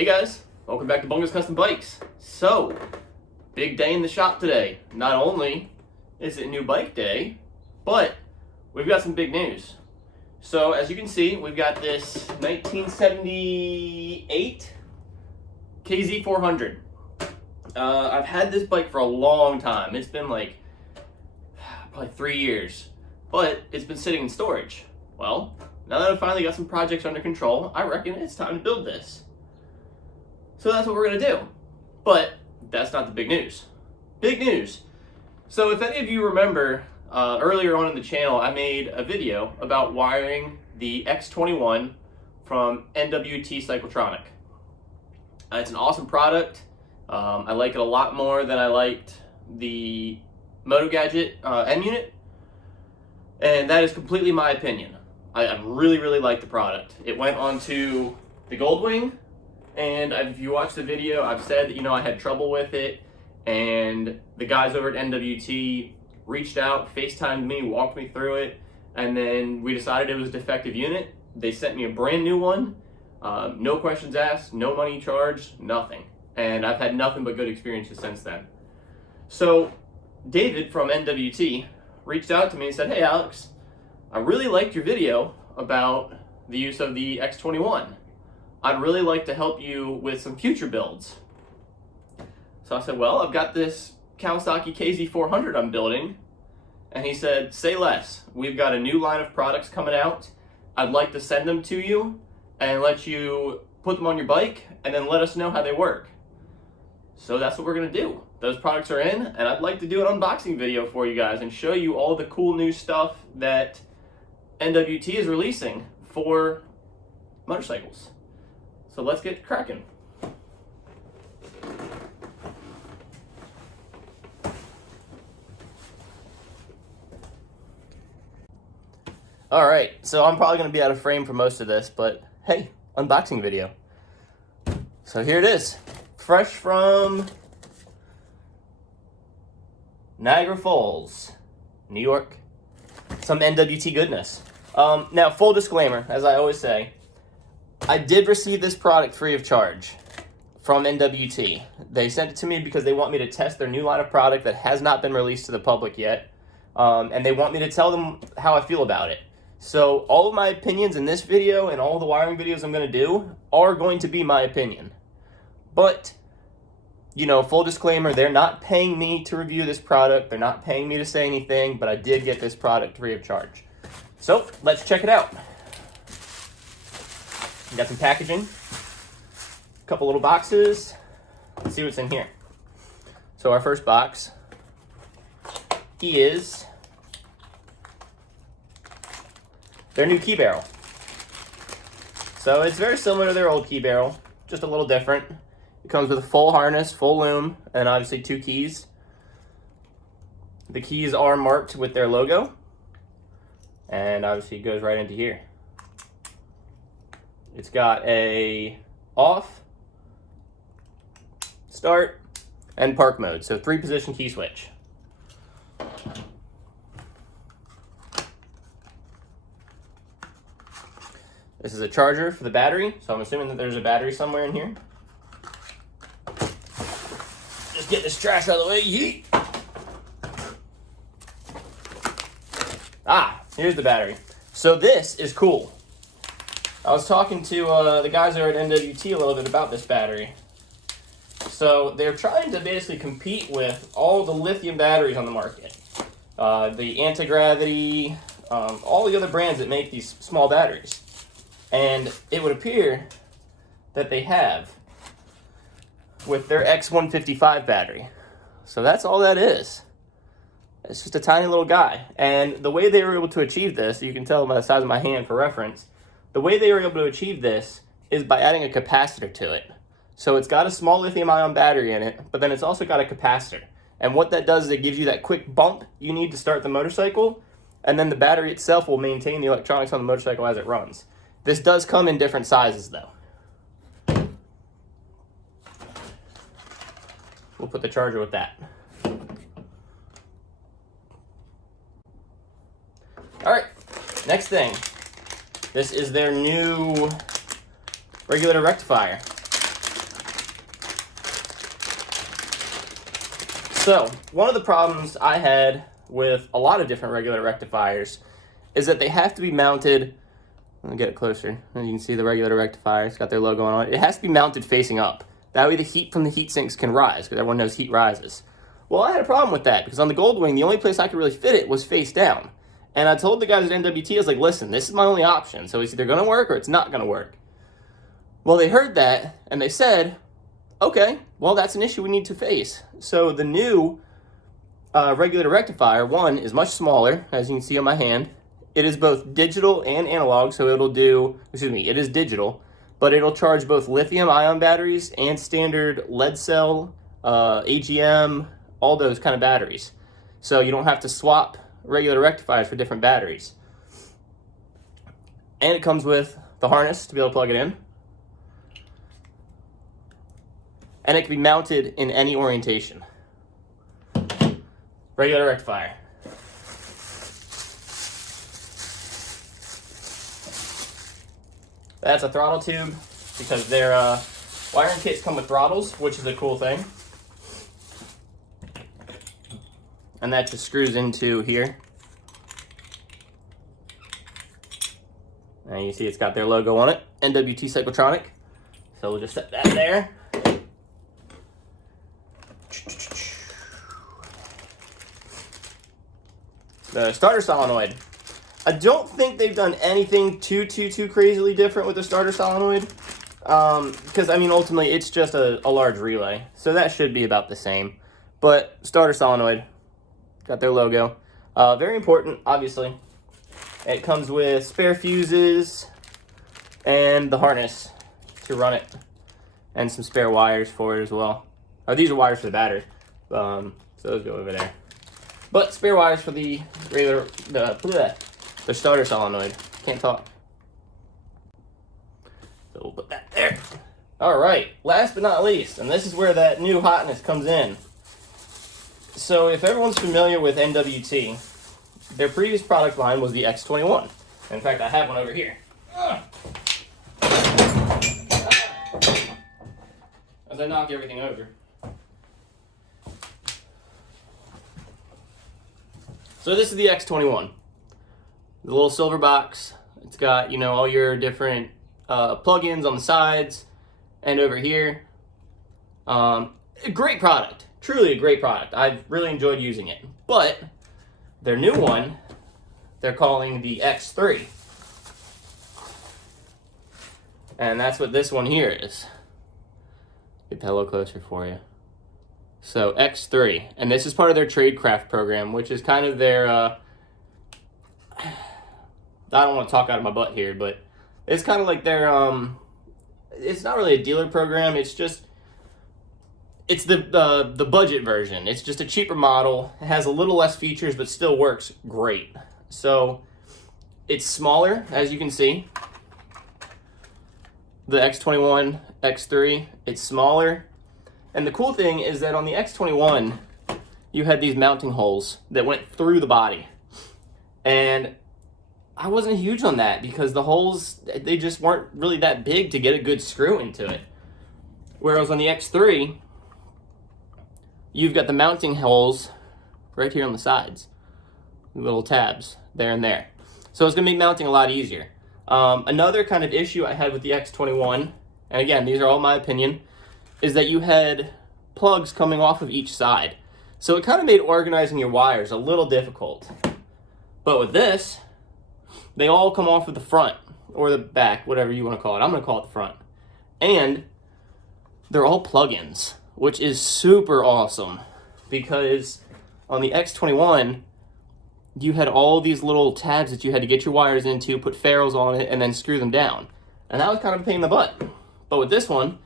Hey guys, welcome back to Bunga's Custom Bikes. So, big day in the shop today. Not only is it new bike day, but we've got some big news. So, as you can see, we've got this 1978 KZ-400. I've had this bike for a long time. It's been like probably 3 years, but it's been sitting in storage. Well, now that I've finally got some projects under control, I reckon it's time to build this. So that's what we're gonna do. But that's not the big news. Big news. So if any of you remember, earlier on in the channel, I made a video about wiring the X21 from NWT Cycletronic. It's an awesome product. I like it a lot more than I liked the Moto Gadget M unit. And that is completely my opinion. I really like the product. It went onto the Goldwing. And if you watch the video, I've said that, I had trouble with it, and the guys over at NWT reached out, FaceTimed me, walked me through it, and then we decided it was a defective unit. They sent me a brand new one, no questions asked, no money charged, nothing. And I've had nothing but good experiences since then. So David from NWT reached out to me and said, "Hey Alex, I really liked your video about the use of the X21. I'd really like to help you with some future builds." So I said, well, I've got this Kawasaki KZ-400 I'm building. And he said, say less. We've got a new line of products coming out. I'd like to send them to you and let you put them on your bike and then let us know how they work. So that's what we're gonna do. Those products are in, and I'd like to do an unboxing video for you guys and show you all the cool new stuff that NWT is releasing for motorcycles. So let's get cracking. All right, so I'm probably gonna be out of frame for most of this, but hey, unboxing video. So here it is, fresh from Niagara Falls, New York. Some NWT goodness. Now, full disclaimer, as I always say, I did receive this product free of charge from NWT. They sent it to me because they want me to test their new line of product that has not been released to the public yet. And they want me to tell them how I feel about it. So all of my opinions in this video and all the wiring videos I'm going to do are going to be my opinion. But, full disclaimer, they're not paying me to review this product. They're not paying me to say anything, but I did get this product free of charge. So let's check it out. We got some packaging, a couple little boxes. Let's see what's in here. So our first box is their new key barrel. So it's very similar to their old key barrel, just a little different. It comes with a full harness, full loom, and obviously 2 keys. The keys are marked with their logo, and obviously it goes right into here. It's got a off, start, and park mode. So 3-position key switch. This is a charger for the battery. So I'm assuming that there's a battery somewhere in here. Just get this trash out of the way. Yeet. Ah, here's the battery. So this is cool. I was talking to the guys there at NWT a little bit about this battery. So they're trying to basically compete with all the lithium batteries on the market. The anti-gravity, all the other brands that make these small batteries. And it would appear that they have with their X155 battery. So that's all that is. It's just a tiny little guy. And the way they were able to achieve this, you can tell by the size of my hand for reference, the way they were able to achieve this is by adding a capacitor to it. So it's got a small lithium-ion battery in it, but then it's also got a capacitor. And what that does is it gives you that quick bump you need to start the motorcycle, and then the battery itself will maintain the electronics on the motorcycle as it runs. This does come in different sizes, though. We'll put the charger with that. All right, next thing. This is their new regulator rectifier. So, one of the problems I had with a lot of different regular rectifiers is that they have to be mounted. Let me get it closer. You can see the regular rectifier. It's got their logo on it. It has to be mounted facing up. That way the heat from the heat sinks can rise, because everyone knows heat rises. Well, I had a problem with that, because on the Goldwing, the only place I could really fit it was face down. And I told the guys at NWT, I was like, listen, this is my only option, so it's either going to work or it's not going to work. Well, they heard that, and they said, okay, well, that's an issue we need to face. So the new regular rectifier, one, is much smaller, as you can see on my hand. It is both digital and analog, so it is digital, but it'll charge both lithium-ion batteries and standard lead cell, AGM, all those kind of batteries. So you don't have to swap regular rectifiers for different batteries. And it comes with the harness to be able to plug it in. And it can be mounted in any orientation. Regular rectifier. That's a throttle tube, because their wiring kits come with throttles, which is a cool thing. And that just screws into here. And you see it's got their logo on it, NWT Cycletronic. So we'll just set that there. The starter solenoid. I don't think they've done anything too crazily different with the starter solenoid. Because, I mean, ultimately, it's just a large relay. So that should be about the same. But starter solenoid, got their logo. Very important, obviously. It comes with spare fuses and the harness to run it. And some spare wires for it as well. These are wires for the battery. So those go over there. But spare wires for the regular, the starter solenoid. Can't talk. So we'll put that there. All right, last but not least, and this is where that new hotness comes in. So if everyone's familiar with NWT, their previous product line was the X21. In fact, I have one over here. As I knock everything over. So this is the X21. The little silver box. It's got, all your different plugins on the sides and over here. A great product. Truly a great product. I've really enjoyed using it. But their new one, they're calling the X3. And that's what this one here is. Get that a little closer for you. So X3, and this is part of their Tradecraft program, which is kind of their, I don't want to talk out of my butt here, but it's kind of like their, it's not really a dealer program, it's the budget version. It's just a cheaper model, it has a little less features, but still works great. So it's smaller, as you can see. The X21, X3, it's smaller. And the cool thing is that on the X21, you had these mounting holes that went through the body. And I wasn't huge on that because the holes, they just weren't really that big to get a good screw into it. Whereas on the X3, you've got the mounting holes right here on the sides. Little tabs there and there. So it's going to make mounting a lot easier. Another kind of issue I had with the X21, and again, these are all my opinion, is that you had plugs coming off of each side. So it kind of made organizing your wires a little difficult. But with this, they all come off of the front, or the back, whatever you want to call it. I'm going to call it the front. And they're all plugins, which is super awesome. Because on the X21, you had all these little tabs that you had to get your wires into, put ferrules on it, and then screw them down. And that was kind of a pain in the butt. But with this one,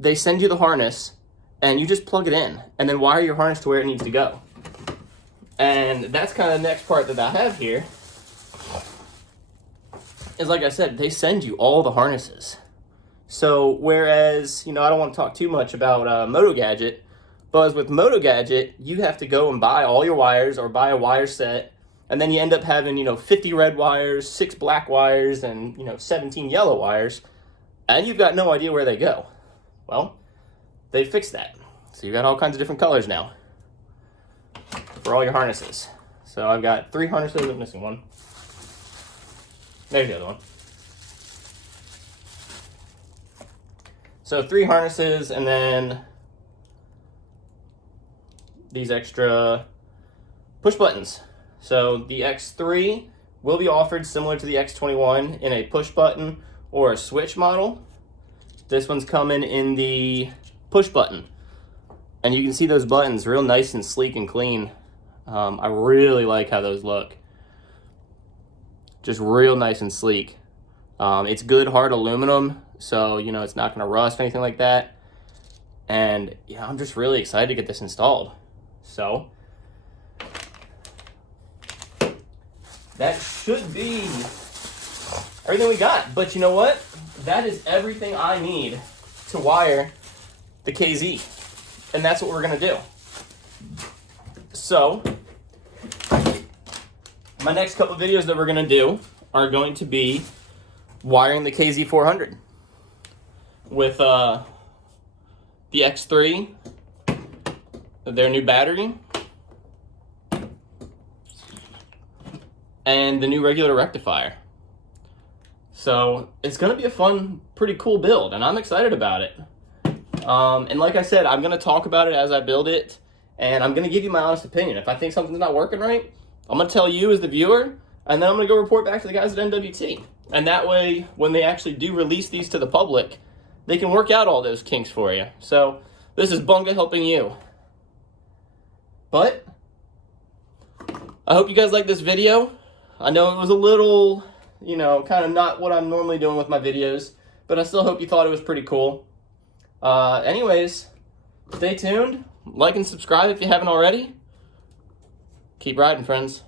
they send you the harness, and you just plug it in, and then wire your harness to where it needs to go. And that's kind of the next part that I have here, is like I said, they send you all the harnesses. So whereas, I don't want to talk too much about Moto Gadget, but as with Moto Gadget, you have to go and buy all your wires or buy a wire set, and then you end up having, 50 red wires, 6 black wires, and, 17 yellow wires, and you've got no idea where they go. Well, they fixed that. So you got all kinds of different colors now. for all your harnesses. So I've got 3 harnesses, I'm missing one. There's the other one. So 3 harnesses, and then these extra push buttons. So the X3 will be offered similar to the X21 in a push button or a switch model. This one's coming in the push button. And you can see those buttons real nice and sleek and clean. I really like how those look. Just real nice and sleek. It's good hard aluminum, so you know it's not going to rust or anything like that. And yeah, I'm just really excited to get this installed. So that should be everything we got. But you know what? That is everything I need to wire the KZ. And that's what we're going to do. So my next couple of videos that we're going to do are going to be wiring the KZ400 with the X3, their new battery, and the new regular rectifier. So it's going to be a fun, pretty cool build, and I'm excited about it. And like I said, I'm going to talk about it as I build it, and I'm going to give you my honest opinion. If I think something's not working right, I'm going to tell you as the viewer, and then I'm going to go report back to the guys at NWT. And that way, when they actually do release these to the public, they can work out all those kinks for you. So this is Bunga helping you. But I hope you guys like this video. I know it was a little, you know, kind of not what I'm normally doing with my videos, but I still hope you thought it was pretty cool. Anyways, stay tuned, like and subscribe if you haven't already. Keep riding, friends.